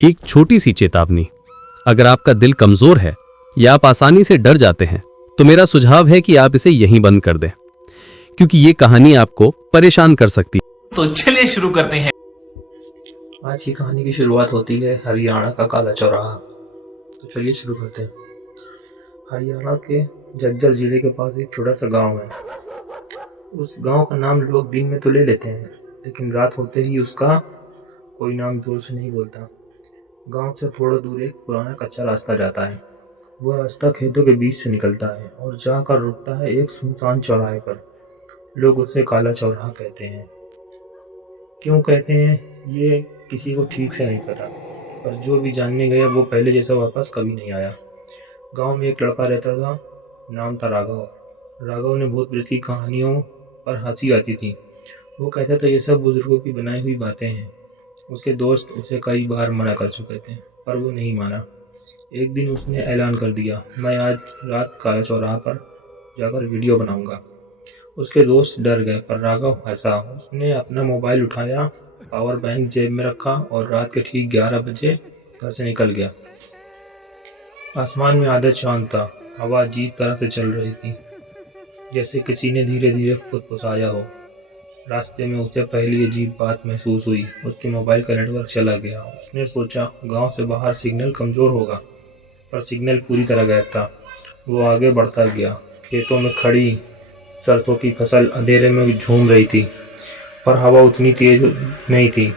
एक छोटी सी चेतावनी, अगर आपका दिल कमजोर है या आप आसानी से डर जाते हैं तो मेरा सुझाव है कि आप इसे यहीं बंद कर दें, क्योंकि ये कहानी आपको परेशान कर सकती है। तो चलिए शुरू करते हैं। आज की कहानी की शुरुआत होती है हरियाणा का काला चौराहा। तो चलिए शुरू करते हैं। हरियाणा के झज्जर जिले के पास एक छोटा सा गांव है। उस गांव का नाम लोग दिन में तो ले लेते हैं, लेकिन रात होते ही उसका कोई नाम जोर से नहीं बोलता। गांव से थोड़ा दूर एक पुराना कच्चा रास्ता जाता है। वह रास्ता खेतों के बीच से निकलता है और जाकर रुकता है एक सुनसान चौराहे पर। लोग उसे काला चौराहा कहते हैं। क्यों कहते हैं ये किसी को ठीक से नहीं पता, पर जो भी जानने गया वो पहले जैसा वापस कभी नहीं आया। गांव में एक लड़का रहता था, नाम था राघव। राघव ने भूत प्रेत की कहानियों पर हंसी आती थी। वो कहता था ये सब बुजुर्गों की बनाई हुई बातें हैं। उसके दोस्त उसे कई बार मना कर चुके थे, पर वो नहीं माना। एक दिन उसने ऐलान कर दिया, मैं आज रात काला चौराहा पर जाकर वीडियो बनाऊंगा। उसके दोस्त डर गए, पर राघव हंसा। उसने अपना मोबाइल उठाया, पावर बैंक जेब में रखा और रात के ठीक 11 बजे घर से निकल गया। आसमान में आधा चांद था, हवा अजीब तरह से चल रही थी, जैसे किसी ने धीरे धीरे खुद पुसाया हो। रास्ते में उसे पहली अजीब बात महसूस हुई, उसके मोबाइल का नेटवर्क चला गया। उसने सोचा गांव से बाहर सिग्नल कमज़ोर होगा, पर सिग्नल पूरी तरह गायब था। वो आगे बढ़ता गया। खेतों में खड़ी सरसों की फसल अंधेरे में झूम रही थी, पर हवा उतनी तेज नहीं थी।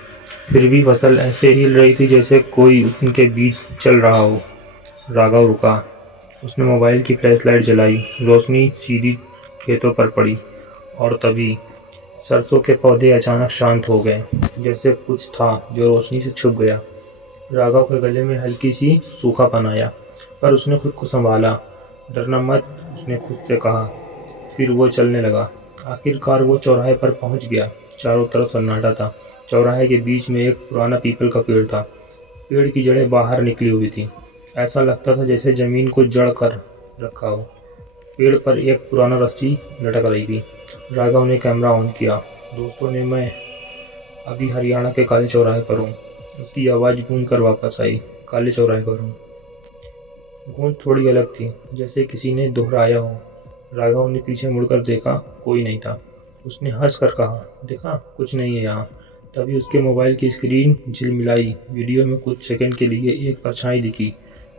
फिर भी फसल ऐसे हिल रही थी जैसे कोई उनके बीच चल रहा हो। राघव रुका। उसने मोबाइल की फ्लैश लाइट जलाई। रोशनी सीधी खेतों पर पड़ी और तभी सरसों के पौधे अचानक शांत हो गए, जैसे कुछ था जो रोशनी से छुप गया। राघव के गले में हल्की सी सूखापन आया, पर उसने खुद को संभाला। डरना मत, उसने खुद से कहा। फिर वो चलने लगा। आखिरकार वो चौराहे पर पहुंच गया। चारों तरफ सन्नाटा था। चौराहे के बीच में एक पुराना पीपल का पेड़ था। पेड़ की जड़ें बाहर निकली हुई थी। ऐसा लगता था जैसे जमीन को जड़ कर रखा हो। पेड़ पर एक पुराना रस्सी लटक रही थी। राघव ने कैमरा ऑन किया। दोस्तों ने, मैं अभी हरियाणा के काले चौराहे पर हूँ। उसकी आवाज़ गूंज कर वापस आई, काले चौराहे पर हूँ। गूंज थोड़ी अलग थी, जैसे किसी ने दोहराया हो। राघव ने पीछे मुड़कर देखा, कोई नहीं था। उसने हंस कर कहा, देखा कुछ नहीं है यहाँ। तभी उसके मोबाइल की स्क्रीन झिलमिलाई। वीडियो में कुछ सेकंड के लिए एक परछाई दिखी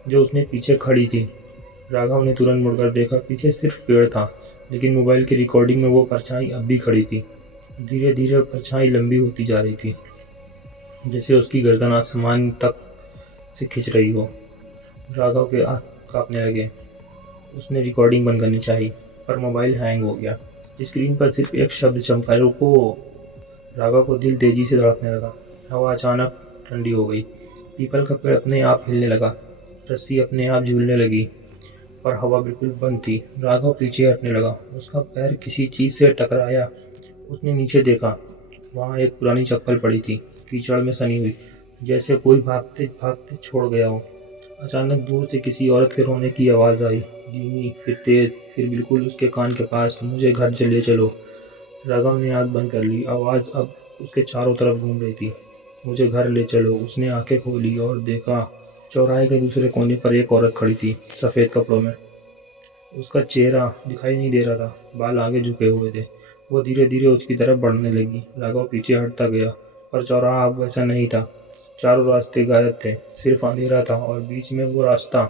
जो उसने पीछे खड़ी थी। राघव ने तुरंत मुड़कर देखा, पीछे सिर्फ पेड़ था, लेकिन मोबाइल की रिकॉर्डिंग में वो परछाई अब भी खड़ी थी। धीरे धीरे परछाई लंबी होती जा रही थी, जैसे उसकी गर्दन आसमान तक से खिंच रही हो। राघव के हाथ कांपने लगे। उसने रिकॉर्डिंग बंद करनी चाहिए, पर मोबाइल हैंग हो गया। स्क्रीन पर सिर्फ एक शब्द चमका, रुको। राघव को दिल तेजी से धड़कने लगा। हवा अचानक ठंडी हो गई। पीपल का पेड़ अपने आप हिलने लगा। रस्सी अपने आप झूलने लगी, पर हवा बिल्कुल बंद थी। राघव पीछे हटने लगा। उसका पैर किसी चीज़ से टकराया। उसने नीचे देखा। वहाँ एक पुरानी चप्पल पड़ी थी, कीचड़ में सनी हुई, जैसे कोई भागते भागते छोड़ गया हो। अचानक दूर से किसी औरत के रोने की आवाज़ आई, धीमी, फिर तेज, फिर बिल्कुल उसके कान के पास, मुझे घर ले चलो। राघव ने आँख बंद कर ली। आवाज़ अब उसके चारों तरफ घूम रही थी, मुझे घर ले चलो। उसने आंखें खोली और देखा, चौराहे के दूसरे कोने पर एक औरत खड़ी थी, सफ़ेद कपड़ों में। उसका चेहरा दिखाई नहीं दे रहा था, बाल आगे झुके हुए थे। वो धीरे धीरे उसकी तरफ बढ़ने लगी। राघव पीछे हटता गया, पर चौराहा अब वैसा नहीं था। चारों रास्ते गायब थे, सिर्फ अंधेरा था और बीच में वो रास्ता।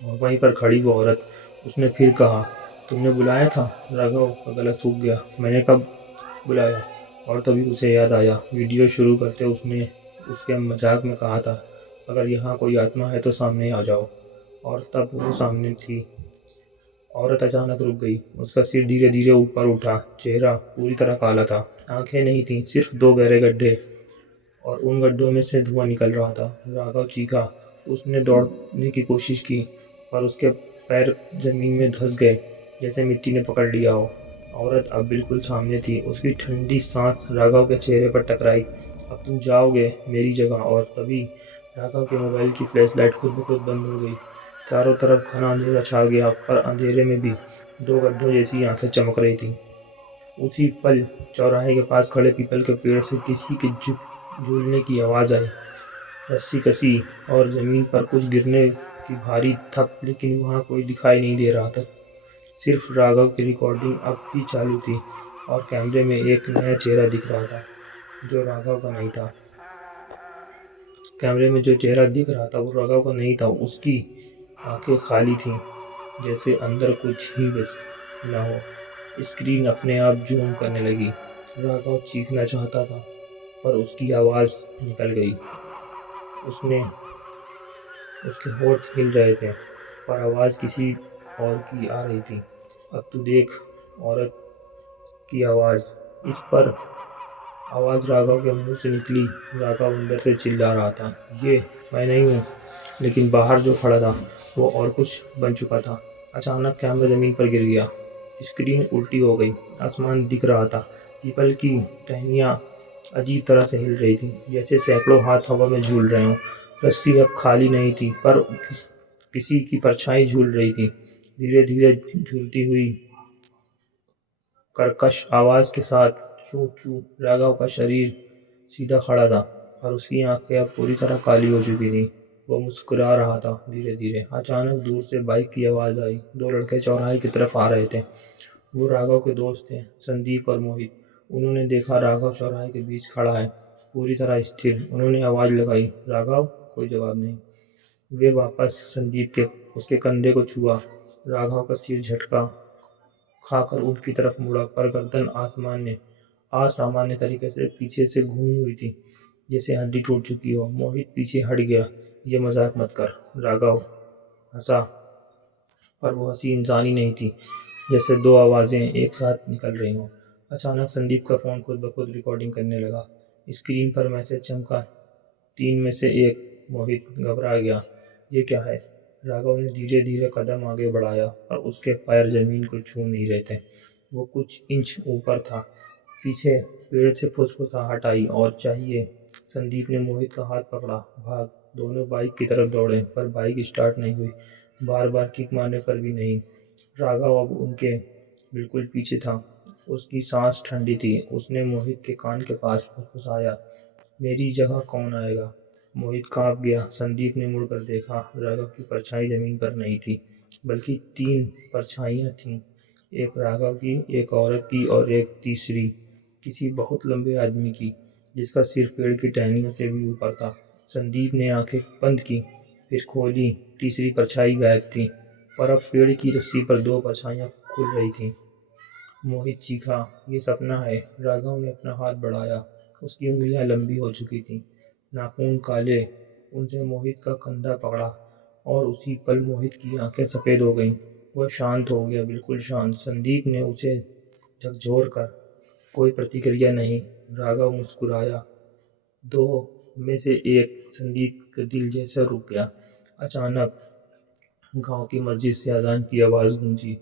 और वहीं पर खड़ी वो औरत। उसने फिर कहा, तुमने बुलाया था? राघव का गला सूख गया। मैंने कब बुलाया? और तभी उसे याद आया, वीडियो शुरू करते उसने उसके मजाक में कहा था, अगर यहाँ कोई आत्मा है तो सामने आ जाओ। और तब वो सामने थी। औरत अचानक रुक गई। उसका सिर धीरे धीरे ऊपर उठा। चेहरा पूरी तरह काला था। आंखें नहीं थीं, सिर्फ दो गहरे गड्ढे, और उन गड्ढों में से धुआं निकल रहा था। राघव चीखा। उसने दौड़ने की कोशिश की, पर उसके पैर जमीन में धंस गए, जैसे मिट्टी ने पकड़ लिया हो। औरत अब बिल्कुल सामने थी। उसकी ठंडी सांस राघव के चेहरे पर टकराई। अब तुम जाओगे मेरी जगह। और तभी राघव के मोबाइल की फ्लैश लाइट खुद ब खुद बंद हो गई। चारों तरफ घना अंधेरा छा गया, पर अंधेरे में भी दो गड्ढों जैसी आंखें चमक रही थी। उसी पल चौराहे के पास खड़े पीपल के पेड़ से किसी के झूलने की आवाज़ आई। रस्सी कसी और ज़मीन पर कुछ गिरने की भारी थप, लेकिन वहाँ कोई दिखाई नहीं दे रहा था। सिर्फ राघव की रिकॉर्डिंग अब भी चालू थी और कैमरे में एक नया चेहरा दिख रहा था जो राघव का नहीं था। कैमरे में जो चेहरा दिख रहा था वो राघव का नहीं था। उसकी आंखें खाली थीं, जैसे अंदर कुछ ही बच ना हो। स्क्रीन अपने आप जूम करने लगी। राघव चीखना चाहता था पर उसकी आवाज़ निकल गई। उसने उसके होंठ हिल रहे थे पर आवाज़ किसी और की आ रही थी। अब तू देख, औरत की आवाज़। इस पर आवाज़ राघव के मुंह से निकली। राघव अंदर से चिल्ला रहा था, ये मैं नहीं हूँ। लेकिन बाहर जो खड़ा था वो और कुछ बन चुका था। अचानक कैमरा ज़मीन पर गिर गया। स्क्रीन उल्टी हो गई। आसमान दिख रहा था। पीपल की टहनियाँ अजीब तरह से हिल रही थी, जैसे सैकड़ों हाथ हवा में झूल रहे हों। रस्सी अब खाली नहीं थी पर किसी की परछाई झूल रही थी, धीरे धीरे झूलती हुई, कर्कश आवाज़ के साथ। चू चू। राघव का शरीर सीधा खड़ा था और उसकी आंखें अब पूरी तरह काली हो चुकी थीं। वो मुस्कुरा रहा था धीरे धीरे। अचानक दूर से बाइक की आवाज़ आई। दो लड़के चौराहे की तरफ आ रहे थे। वो राघव के दोस्त थे, संदीप और मोहित। उन्होंने देखा राघव चौराहे के बीच खड़ा है, पूरी तरह स्थिर। उन्होंने आवाज़ लगाई, राघव। कोई जवाब नहीं। वे वापस संदीप के उसके कंधे को छुआ। राघव का सिर झटका खाकर उनकी तरफ मुड़ा पर गर्दन असामान्य तरीके से पीछे से घूमी हुई थी, जैसे हड्डी टूट चुकी हो। मोहित पीछे हट गया। ये मजाक मत कर। राघव हंसा पर वो हंसी इंसानी नहीं थी, जैसे दो आवाज़ें एक साथ निकल रही हों। अचानक संदीप का फ़ोन खुद ब खुद रिकॉर्डिंग करने लगा। स्क्रीन पर मैसेज चमका, 3 में से 1। मोहित घबरा गया। ये क्या है? राघव ने धीरे धीरे कदम आगे बढ़ाया पर उसके पैर जमीन को छू नहीं रहे थे। वो कुछ इंच ऊपर था। पीछे पेड़ से फुसफुसाहट आई और चाहिए। संदीप ने मोहित का हाथ पकड़ा। भाग। दोनों बाइक की तरफ दौड़े पर बाइक स्टार्ट नहीं हुई। बार बार किक मारने पर भी नहीं। राघव अब उनके बिल्कुल पीछे था। उसकी सांस ठंडी थी। उसने मोहित के कान के पास फुसफुसाया, मेरी जगह कौन आएगा? मोहित कांप गया। संदीप ने मुड़कर देखा। राघव की परछाई जमीन पर नहीं थी, बल्कि 3 परछाइयां थीं। एक राघव की, एक औरत की और एक तीसरी किसी बहुत लंबे आदमी की, जिसका सिर पेड़ की टहनियों से भी ऊपर था। संदीप ने आंखें बंद की, फिर खोली। तीसरी परछाई गायब थी, पर अब पेड़ की रस्सी पर 2 परछाइयां खुल रही थीं। मोहित चीखा, ये सपना है। राघव ने अपना हाथ बढ़ाया। उसकी उंगलियां लंबी हो चुकी थीं, नाखून काले। उनसे मोहित का कंधा पकड़ा और उसी पल मोहित की आंखें सफ़ेद हो गईं। वह शांत हो गया, बिल्कुल शांत। संदीप ने उसे झकझोर कर, कोई प्रतिक्रिया नहीं। राघव मुस्कुराया। 2 में से 1। संदीप का दिल जैसे रुक गया। अचानक गांव की मस्जिद से अजान की आवाज़ गूंजी।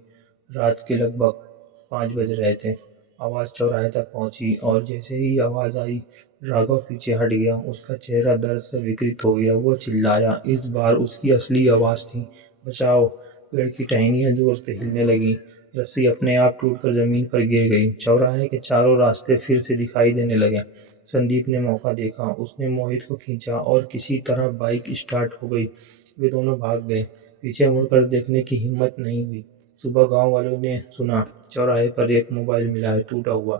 रात के लगभग 5 बज रहे थे। आवाज़ चौराहे तक पहुंची और जैसे ही आवाज़ आई, राघव पीछे हट गया। उसका चेहरा दर्द से विकृत हो गया। वो चिल्लाया। इस बार उसकी असली आवाज़ थी, बचाओ। पेड़ की टहनियाँ जोर से हिलने लगीं। रस्सी अपने आप टूटकर ज़मीन पर गिर गई। चौराहे के चारों रास्ते फिर से दिखाई देने लगे। संदीप ने मौका देखा। उसने मोहित को खींचा और किसी तरह बाइक स्टार्ट हो गई। वे दोनों भाग गए। पीछे मुड़कर देखने की हिम्मत नहीं हुई। सुबह गांव वालों ने सुना, चौराहे पर एक मोबाइल मिला है, टूटा हुआ,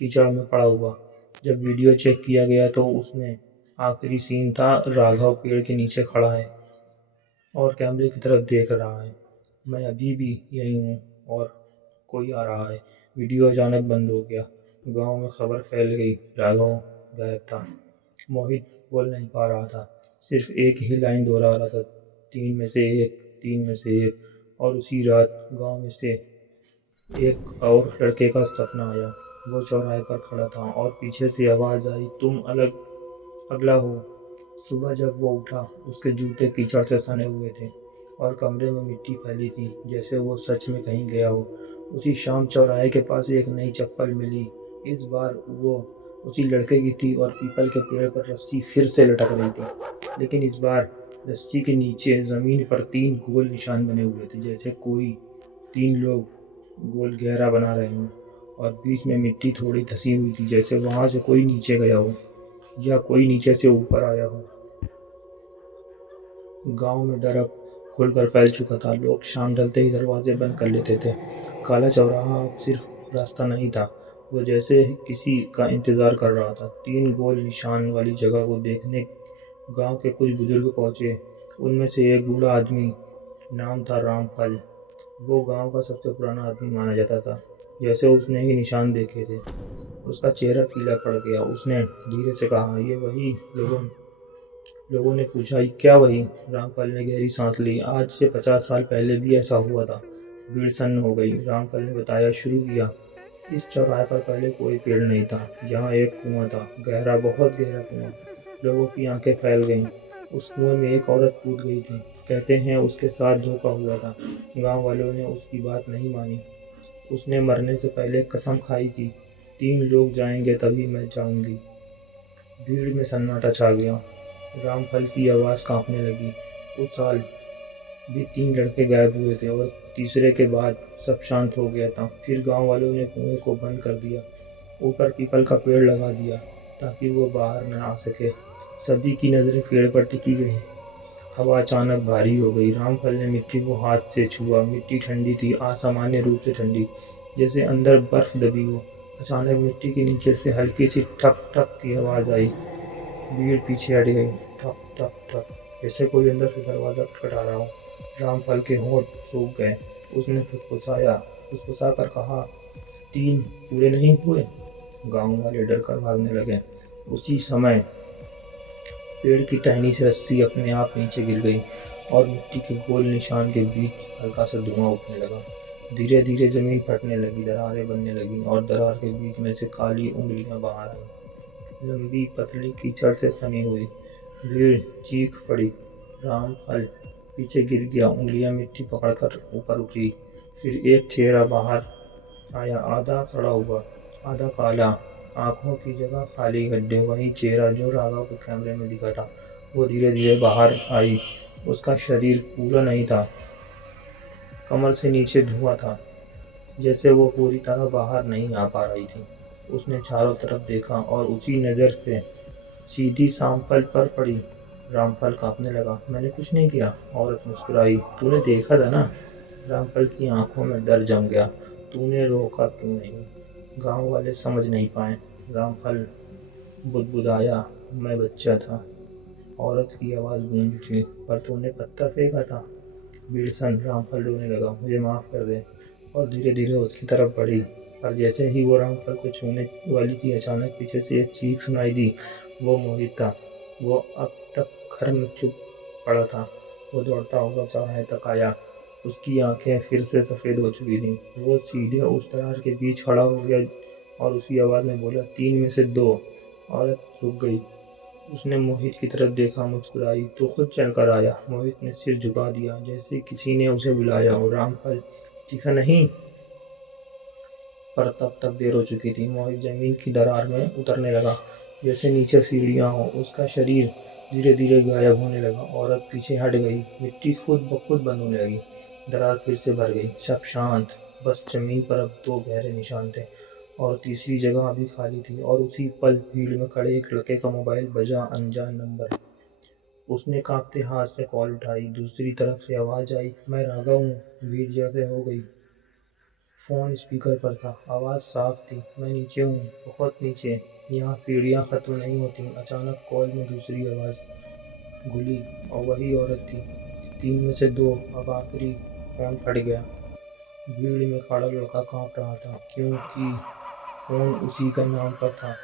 कीचड़ में पड़ा हुआ। जब वीडियो चेक किया गया तो उसमें आखिरी सीन था, राघव पेड़ के नीचे खड़ा है और कैमरे की तरफ देख रहा है। मैं अभी भी यही हूँ और कोई आ रहा है। वीडियो अचानक बंद हो गया। गांव में खबर फैल गई, राघव गायब था। मोहित बोल नहीं पा रहा था, सिर्फ एक ही लाइन दोहरा रहा था, 3 में से 1, 3 में से 1। और उसी रात गांव में से एक और लड़के का सपना आया। वो चौराहे पर खड़ा था और पीछे से आवाज़ आई, तुम अगला हो। सुबह जब वो उठा, उसके जूते कीचड़ से सने हुए थे और कमरे में मिट्टी फैली थी, जैसे वो सच में कहीं गया हो। उसी शाम चौराहे के पास एक नई चप्पल मिली। इस बार वो उसी लड़के की थी और पीपल के पेड़ पर रस्सी फिर से लटक रही थी। लेकिन इस बार रस्सी के नीचे ज़मीन पर 3 गोल निशान बने हुए थे, जैसे कोई 3 लोग गोल घेरा बना रहे हों। और बीच में मिट्टी थोड़ी धसी हुई थी, जैसे वहाँ से कोई नीचे गया हो या कोई नीचे से ऊपर आया हो। गांव में डर अब खुलकर फैल चुका था। लोग शाम ढलते ही दरवाजे बंद कर लेते थे। काला चौराहा अब सिर्फ रास्ता नहीं था, वो जैसे किसी का इंतजार कर रहा था। 3 गोल निशान वाली जगह को देखने गांव के कुछ बुजुर्ग पहुंचे। उनमें से एक बूढ़ा आदमी, नाम था रामफल। वो गांव का सबसे पुराना आदमी माना जाता था। जैसे उसने ही निशान देखे थे, उसका चेहरा पीला पड़ गया। उसने धीरे से कहा, ये वही? लोगों ने पूछा, क्या वही? रामफल ने गहरी सांस ली। आज से 50 साल पहले भी ऐसा हुआ था। भीड़ सन्न हो गई। रामफल ने बताया शुरू किया, इस चौराहे पर पहले कोई पेड़ नहीं था। यहाँ एक कुआं था, गहरा, बहुत गहरा कुआं। लोगों की आंखें फैल गईं। उस कुएं में एक औरत कूद गई थी। कहते हैं उसके साथ धोखा हुआ था। गांव वालों ने उसकी बात नहीं मानी। उसने मरने से पहले कसम खाई थी, 3 लोग जाएंगे तभी मैं जाऊंगी। भीड़ में सन्नाटा छा गया। रामफल की आवाज़ कांपने लगी। उस साल भी 3 लड़के गायब हुए थे और तीसरे के बाद सब शांत हो गया था। फिर गांव वालों ने कुएं को बंद कर दिया, ऊपर पीपल का पेड़ लगा दिया ताकि वो बाहर न आ सके। सभी की नज़रें पेड़ पर टिकी गई। हवा अचानक भारी हो गई। रामफल ने मिट्टी को हाथ से छुआ। मिट्टी ठंडी थी, असामान्य रूप से ठंडी, जैसे अंदर बर्फ दबी हो। अचानक मिट्टी के नीचे से हल्की सी ठक ठक की आवाज़ आई। भीड़ पीछे हट गई। ठक ठक ठक, जैसे कोई अंदर से दरवाज़ा खटखटा रहा हो। रामफल के होंठ सूख गए। उसने फुसफुसा कर कहा, 3 पूरे नहीं हुए? गांव वाले डर कर भागने लगे। उसी समय पेड़ की टहनी से रस्सी अपने आप नीचे गिर गई और मिट्टी के गोल निशान के बीच हल्का सा धुआं उठने लगा। धीरे धीरे जमीन फटने लगी, दरारें बनने लगीं और दरार के बीच में से काली उंगलियां बाहर आईं, लंबी पतली कीचड़ से सनी हुई। भीड़ चीख पड़ी। रामफल पीछे गिर गया। उंगलियां मिट्टी पकड़कर ऊपर उठी। फिर एक चेहरा बाहर आया, आधा सड़ा हुआ, आधा काला, आंखों की जगह खाली गड्ढे। वही चेहरा जो राघव को कैमरे में दिखा था, वो धीरे धीरे बाहर आई। उसका शरीर पूरा नहीं था, कमर से नीचे धुआं था, जैसे वो पूरी तरह बाहर नहीं आ पा रही थी। उसने चारों तरफ देखा और उसी नज़र से सीधी रामफल पर पड़ी। रामफल कांपने लगा। मैंने कुछ नहीं किया। औरत मुस्कुराई। तूने देखा था ना? रामफल की आंखों में डर जम गया। तूने रोका क्यों नहीं? गांव वाले समझ नहीं पाए। रामफल बुदबुदाया, मैं बच्चा था। औरत की आवाज़ गूंज उठी, पर तूने पत्थर फेंका था। भीड़सन। रामफल रोने लगा, मुझे माफ़ कर दे, और धीरे धीरे उसकी तरफ बढ़ी। पर जैसे ही वो रामफल को छूने वाली थी, अचानक पीछे से एक चीख सुनाई दी। वो मोहित था। वो अब तक घर में चुप पड़ा था। वो दौड़ता हुआ चौराहे तक आया। उसकी आंखें फिर से सफ़ेद हो चुकी थीं। वो सीधे उस दरार के बीच खड़ा हो गया और उसी आवाज़ में बोला, 3 में से 2। औरत रुक गई। उसने मोहित की तरफ देखा, मुस्कुराई। तो खुद चलकर आया। मोहित ने सिर झुका दिया, जैसे किसी ने उसे बुलाया हो। रामफल चीखा नहीं, पर तब तक देर हो चुकी थी। मोहित जमीन की दरार में उतरने लगा, जैसे नीचे सीढ़ियाँ हो। उसका शरीर धीरे धीरे गायब होने लगा। औरत पीछे हट गई। मिट्टी खुद ब खुद बंद होने लगी। दरार फिर से भर गई। सब शांत। बस जमीन पर अब 2 गहरे निशान थे और तीसरी जगह अभी खाली थी। और उसी पल भीड़ में खड़े एक लड़के का मोबाइल बजा, अनजान नंबर। उसने कांपते हाथ से कॉल उठाई। दूसरी तरफ से आवाज़ आई, मैं राघव हूँ। भीड़ जैसे हो गई। फ़ोन स्पीकर पर था। आवाज़ साफ थी, मैं नीचे हूँ, बहुत नीचे, यहाँ सीढ़ियाँ ख़त्म नहीं होती। अचानक कॉल में दूसरी आवाज़ घुली और वही औरत थी। 3 में से 2। अब आखिरी। फ़ोन फट गया। भीड़ में खड़ा लड़का कांप रहा था, क्योंकि फ़ोन उसी का नाम पर था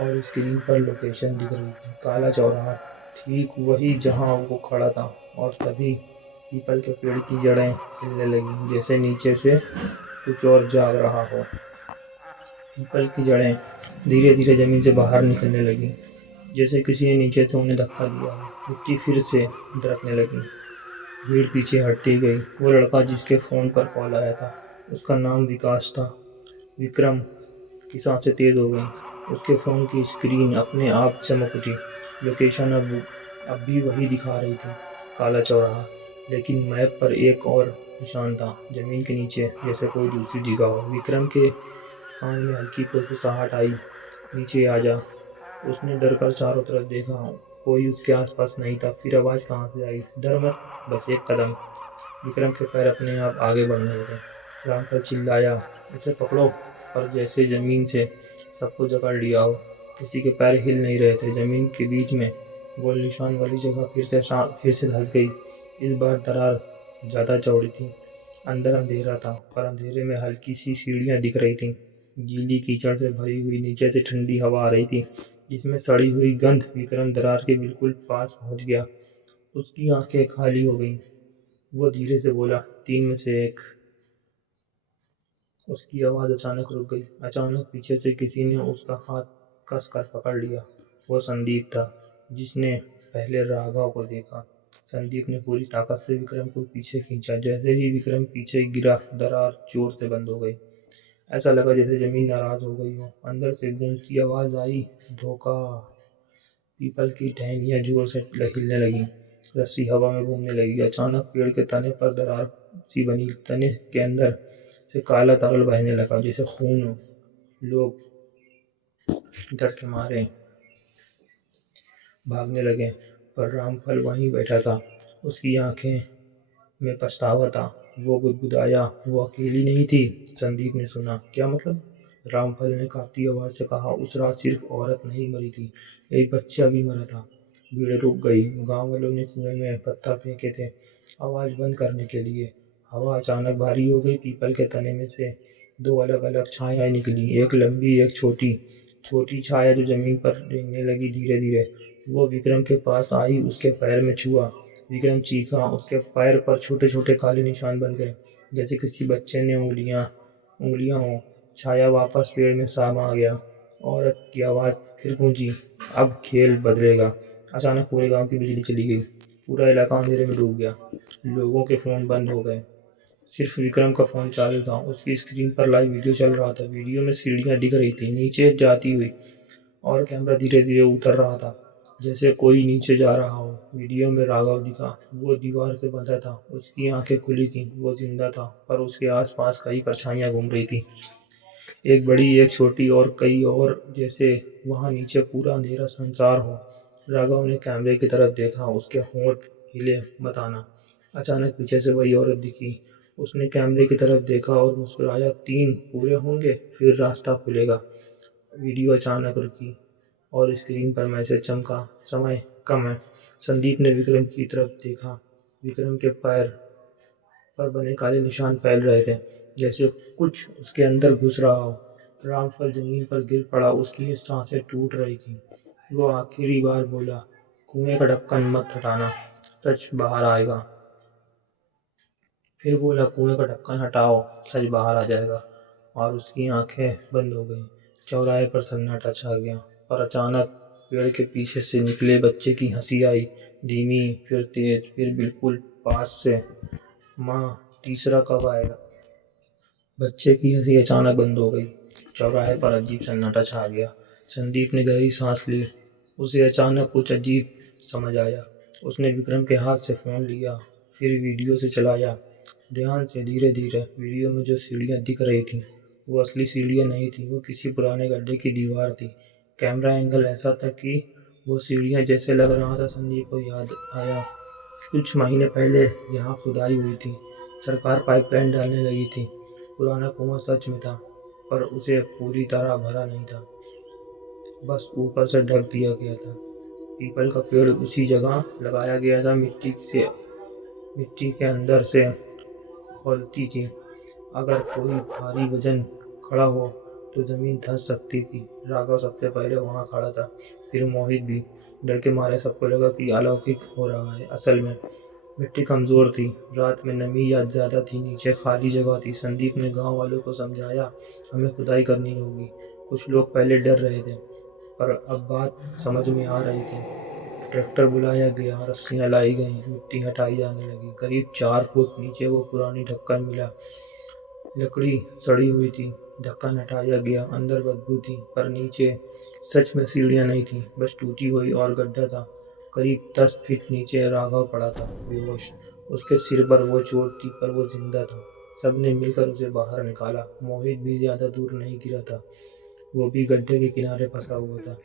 और स्क्रीन पर लोकेशन दिख रही थी। काला चौराहा, ठीक वही जहाँ वो खड़ा था। और तभी पीपल के पेड़ की जड़ें हिलने लगीं, जैसे नीचे से कुछ और जाग रहा हो। पीपल की जड़ें धीरे धीरे ज़मीन से बाहर निकलने लगीं, जैसे किसी ने नीचे से उन्हें धक्का दिया हो। मिट्टी फिर से दरकने लगी। भीड़ पीछे हटती गई। वो लड़का जिसके फ़ोन पर कॉल आया था, उसका नाम विकास था। विक्रम की सांसें तेज़ हो गईं। उसके फ़ोन की स्क्रीन अपने आप चमक उठी। लोकेशन अब भी वही दिखा रही थी, काला चौराहा, लेकिन मैप पर एक और निशान था, ज़मीन के नीचे, जैसे कोई दूसरी जगह हो। विक्रम के कान में हल्की फुसफुसाहट आई, नीचे आ जा। उसने डर कर चारों तरफ देखा। कोई उसके आसपास नहीं था। फिर आवाज़ कहाँ से आई? डर मत, बस एक कदम। विक्रम के पैर अपने आप आगे बढ़ने लगे। रामफल चिल्लाया, उसे पकड़ो। पर जैसे ज़मीन से सबको जकड़ लिया हो। किसी के पैर हिल नहीं रहे थे। ज़मीन के बीच में गोल निशान वाली जगह फिर से धंस गई। इस बार दरार ज़्यादा चौड़ी थी। अंदर अंधेरा था, पर अंधेरे में हल्की सी सीढ़ियाँ दिख रही थीं। गीली कीचड़ से भरी हुई नीचे से ठंडी हवा आ रही थी, जिसमें सड़ी हुई गंध। विक्रम दरार के बिल्कुल पास पहुंच गया। उसकी आंखें खाली हो गईं। वो धीरे से बोला, 3 में से 1। उसकी आवाज़ अचानक रुक गई। अचानक पीछे से किसी ने उसका हाथ कस कर पकड़ लिया। वो संदीप था, जिसने पहले राघव को देखा। संदीप ने पूरी ताकत से विक्रम को पीछे खींचा। जैसे ही विक्रम पीछे गिरा, दरार जोर से बंद हो गई। ऐसा लगा जैसे जमीन नाराज हो गई हो। अंदर से गूंजती आवाज़ आई, धोखा। पीपल की टहनियाँ जोर से हिलने लगीं। रस्सी हवा में घूमने लगी। अचानक पेड़ के तने पर दरार सी बनी। तने के अंदर से काला तरल बहने लगा, जैसे खून हो। लोग डर के मारे भागने लगे, पर रामफल वहीं बैठा था। उसकी आंखें में पछतावा था। वो गुदगुदाया, वो अकेली नहीं थी। संदीप ने सुना। क्या मतलब? रामफल ने कांपती आवाज़ से कहा, उस रात सिर्फ औरत नहीं मरी थी, एक बच्चा भी मरा था। भीड़ रुक गई। गांव वालों ने कुएं में पत्थर फेंके थे आवाज़ बंद करने के लिए। हवा अचानक भारी हो गई। पीपल के तने में से 2 अलग अलग छायाएं निकली, एक लंबी, एक छोटी। छोटी छाया जो जमीन पर रेंगने लगी धीरे धीरे। वो विक्रम के पास आई, उसके पैर में छुआ। विक्रम चीखा। उसके पैर पर छोटे छोटे काले निशान बन गए, जैसे किसी बच्चे ने उंगलियां हों। छाया वापस पेड़ में समा गया। औरत की आवाज़ फिर गूंजी, अब खेल बदलेगा। अचानक पूरे गांव की बिजली चली गई। पूरा इलाका अंधेरे में डूब गया। लोगों के फ़ोन बंद हो गए। सिर्फ विक्रम का फ़ोन चालू था। उसकी स्क्रीन पर लाइव वीडियो चल रहा था। वीडियो में सीढ़ियाँ दिख रही थी नीचे जाती हुई, और कैमरा धीरे धीरे उतर रहा था, जैसे कोई नीचे जा रहा हो। वीडियो में राघव दिखा। वो दीवार से बंधा था। उसकी आंखें खुली थीं। वो जिंदा था, पर उसके आसपास कई परछाइयां घूम रही थीं, एक बड़ी, एक छोटी, और कई और, जैसे वहाँ नीचे पूरा अंधेरा संसार हो। राघव ने कैमरे की तरफ देखा। उसके होंठ हिले, मत आना। अचानक पीछे से वही औरत दिखी। उसने कैमरे की तरफ देखा और मुस्कुराया, 3 पूरे होंगे, फिर रास्ता खुलेगा। वीडियो अचानक रुकी और स्क्रीन पर मैसेज चमका, समय कम है। संदीप ने विक्रम की तरफ देखा। विक्रम के पैर पर बने काले निशान फैल रहे थे, जैसे कुछ उसके अंदर घुस रहा हो। रामफल जमीन पर गिर पड़ा। उसकी सांसें टूट रही थीं। वो आखिरी बार बोला, कुएं का ढक्कन मत हटाना, सच बाहर आएगा। फिर बोला, कुएं का ढक्कन हटाओ, सच बाहर आ जाएगा। और उसकी आंखें बंद हो गईं। चौराहे पर सन्नाटा छा गया। और अचानक पेड़ के पीछे से निकले बच्चे की हंसी आई, धीमी, फिर तेज, फिर बिल्कुल पास से। माँ, तीसरा कब आएगा? बच्चे की हंसी अचानक बंद हो गई। चौराहे पर अजीब सन्नाटा छा गया। संदीप ने गहरी सांस ली। उसे अचानक कुछ अजीब समझ आया। उसने विक्रम के हाथ से फ़ोन लिया, फिर वीडियो से चलाया। ध्यान से, धीरे धीरे। वीडियो में जो सीढ़ियाँ दिख रही थीं, वो असली सीढ़ियाँ नहीं थीं। वो किसी पुराने गड्ढे की दीवार थी। कैमरा एंगल ऐसा था कि वो सीढ़ियाँ, जैसे लग रहा था संदीप को याद आया, कुछ महीने पहले यहाँ खुदाई हुई थी। सरकार पाइपलाइन डालने लगी थी। पुराना कुआं सच में था, पर उसे पूरी तरह भरा नहीं था, बस ऊपर से ढक दिया गया था। पीपल का पेड़ उसी जगह लगाया गया था। मिट्टी के अंदर से खोलती थी। अगर कोई भारी वजन खड़ा हो तो जमीन धंस सकती थी। राघव सबसे पहले वहाँ खड़ा था, फिर मोहित भी। डर के मारे सबको लगा कि अलौकिक हो रहा है। असल में मिट्टी कमज़ोर थी। रात में नमी या ज़्यादा थी। नीचे खाली जगह थी। संदीप ने गांव वालों को समझाया, हमें खुदाई करनी होगी। कुछ लोग पहले डर रहे थे, पर अब बात समझ में आ रही थी। ट्रैक्टर बुलाया गया, रस्सियाँ लाई गईं, मिट्टी हटाई जाने लगी। करीब 4 फुट नीचे वो पुरानी ढक्कन मिला। लकड़ी सड़ी हुई थी। ढक्कन हटाया गया। अंदर बदबू थी, पर नीचे सच में सीढ़ियाँ नहीं थी, बस टूटी हुई और गड्ढा था। करीब 10 फीट नीचे राघव पड़ा था, बेहोश। उसके सिर पर वो चोट थी, पर वो जिंदा था। सबने मिलकर उसे बाहर निकाला। मोहित भी ज़्यादा दूर नहीं गिरा था। वो भी गड्ढे के किनारे फंसा हुआ था।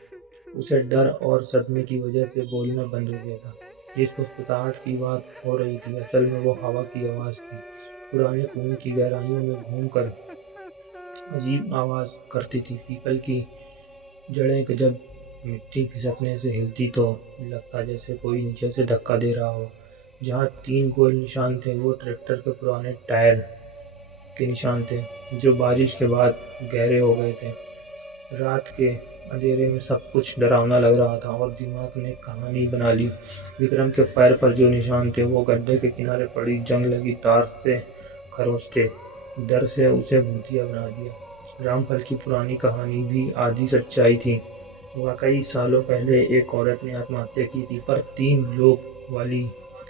उसे डर और सदमे की वजह से बोलना बंद हो गया था। जिस फुसफुसाहट की बात हो रही थी असल में वो हवा की आवाज़ थी। पुराने कुएं की गहराइयों में घूमकर अजीब आवाज़ करती थी। पीपल की जड़ें जब मिट्टी खिसकने से हिलती तो लगता जैसे कोई नीचे से धक्का दे रहा हो। जहाँ 3 गोल निशान थे वो ट्रैक्टर के पुराने टायर के निशान थे जो बारिश के बाद गहरे हो गए थे। रात के अंधेरे में सब कुछ डरावना लग रहा था और दिमाग ने कहानी बना ली। विक्रम के पैर पर जो निशान थे वो गड्ढे के किनारे पड़ी जंग लगी तार से खरोच थे। डर से उसे भूतिया बना दिया। रामफल की पुरानी कहानी भी आधी सच्चाई थी। वाकई सालों पहले एक औरत ने आत्महत्या की थी, पर 3 लोग वाली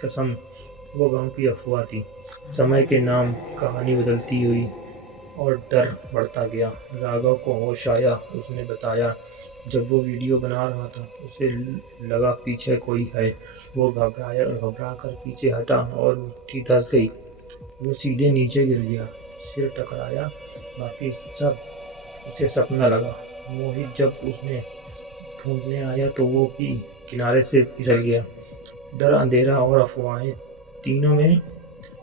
कसम वो गांव की अफवाह थी। समय के नाम कहानी बदलती हुई और डर बढ़ता गया। राघव को होश आया, उसने बताया जब वो वीडियो बना रहा था उसे लगा पीछे कोई है। वो घबरा कर पीछे हटा और मिट्टी धंस गई। वो सीधे नीचे गिर गया, सिर टकराया। बाकी सब उसे सपना लगा। मोहित जब उसने ढूंढने आया तो वो भी किनारे से फिसल गया। डर, अंधेरा और अफवाहें तीनों ने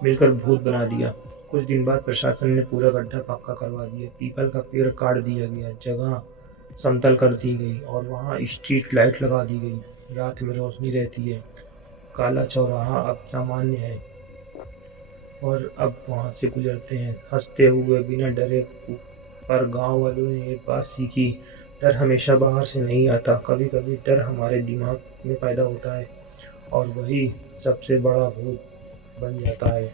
मिलकर भूत बना दिया। कुछ दिन बाद प्रशासन ने पूरा गड्ढा पक्का करवा दिया। पीपल का पेड़ काट दिया गया, जगह समतल कर दी गई और वहाँ स्ट्रीट लाइट लगा दी गई। रात में रोशनी रहती है। काला चौराहा अब सामान्य है और अब वहाँ से गुजरते हैं हंसते हुए, बिना डरे। पर गांव वालों ने एक बात सीखी, डर हमेशा बाहर से नहीं आता। कभी कभी डर हमारे दिमाग में पैदा होता है और वही सबसे बड़ा भूत बन जाता है।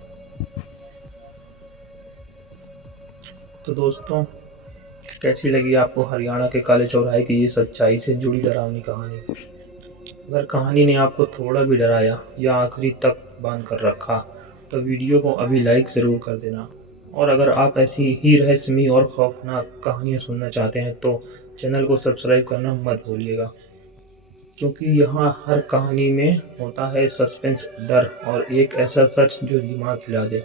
तो दोस्तों, कैसी लगी आपको हरियाणा के काले चौराहे की ये सच्चाई से जुड़ी डरावनी कहानी? अगर कहानी ने आपको थोड़ा भी डराया या आखिरी तक बांध कर रखा तो वीडियो को अभी लाइक ज़रूर कर देना। और अगर आप ऐसी ही रहस्यमयी और खौफनाक कहानियाँ सुनना चाहते हैं तो चैनल को सब्सक्राइब करना मत भूलिएगा, क्योंकि यहाँ हर कहानी में होता है सस्पेंस, डर और एक ऐसा सच जो दिमाग हिला दे।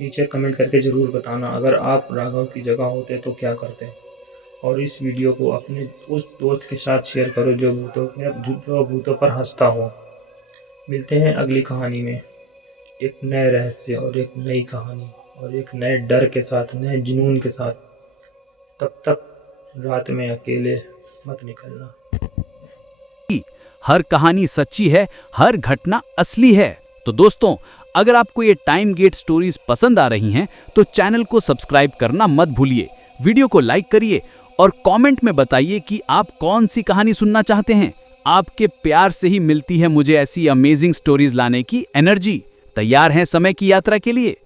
नीचे कमेंट करके ज़रूर बताना अगर आप राघव की जगह होते तो क्या करते। और इस वीडियो को अपने उस दोस्त के साथ शेयर करो जो भूतों पर हंसता हो। मिलते हैं अगली कहानी में, एक नए रहस्य और एक नई कहानी और एक नए डर के साथ, नए जुनून के साथ। तब तक रात में अकेले मत निकलना। हर कहानी सच्ची है, हर घटना असली है। तो दोस्तों, अगर आपको ये टाइम गेट स्टोरीज पसंद आ रही हैं तो चैनल को सब्सक्राइब करना मत भूलिए, वीडियो को लाइक करिए और कमेंट में बताइए कि आप कौन सी कहानी सुनना चाहते हैं। आपके प्यार से ही मिलती है मुझे ऐसी अमेजिंग स्टोरीज लाने की एनर्जी। तैयार हैं समय की यात्रा के लिए?